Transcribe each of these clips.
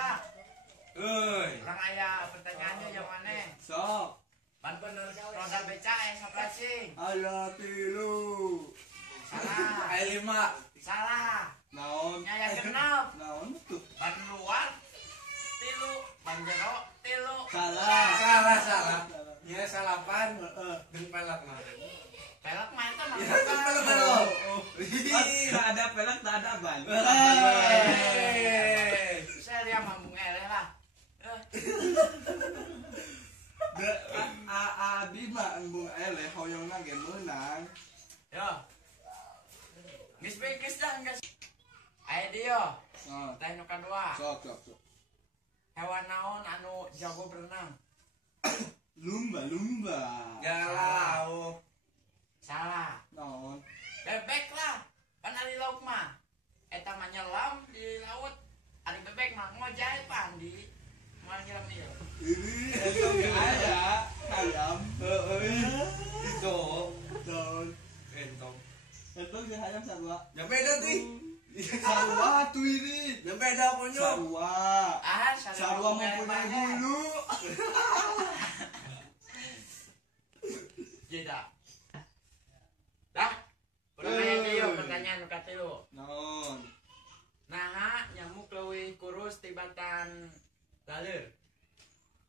dah. Euy. Orang ayah pertanyaannya yang mana? Sok. Ban bener roda beca operasi. Aya 3. Salah. Aya 5. Salah. Naon? Nya yang genep. Naon tuh? Ban luar 3, ban jero 3. Salah. Salah. Ya salapan. Jeung pelak mah. Pelek mah itu mah. Ya kan pelak belum. Tak ada pelek, tak ada ban. Saya lihat mambung eleh lah. Abi mah embung eleh hoyongna ge meunang. Yo. Geus beges dah geus. Aya dia. Tanya nu kadua. Sok. Hewan naon anu jago berenang? Lumba. Galau. Salah. Naon? Bebek lah. Kan ari lauk mah. Eta mah nyelam di laut. Ari bebek mah ngojay pandi. Moal nyelam ieu. Ini eta ge aya hayam. Itu. Naon? Entong. Eta ge hayam sarua. Ya beda tuh. Sarua tuh ini. Ya beda punya. Sarua. Sarua mempunyai bulu. Jeda. Dah. Udah kayak dia pertanyaan ka tilu. Naon? Naha nyamuk leuwih kurus tibatan laleur.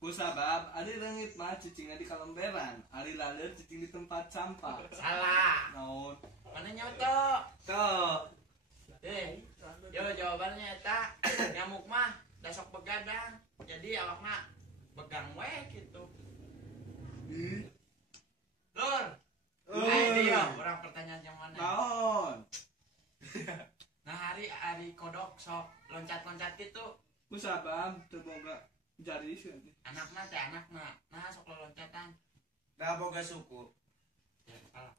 Ku sabab ari leungit mah cicingna di kalemberan, ari laleur cicing di tempat sampah. Salah. Naon? Mana nyoto? Tuh. Yo jawabannya eta nyamuk mah dasok begadang. Jadi awakna begang we gitu. Lur. Ayo dia orang pertanyaan yang mana? Naon? Nah hari kodok sok loncat-loncat gitu. Ku sabab teu boga jari sieun. Anakna teh anakna. Nah sok loncatan. Dah boga suku. Ya salah.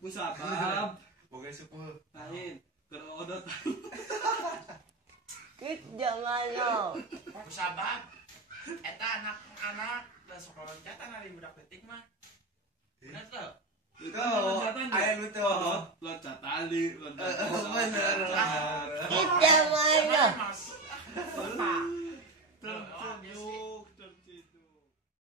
Ku sabab Boga suku. lain keur odotan. Kit jangan lo. Kusabab eta anak-anak da sok loncatan ari budak leutik mah. Bener tuh. Aya nu tuh. Loncat tali, loncat. Bener. Kit jangan lo. Pak.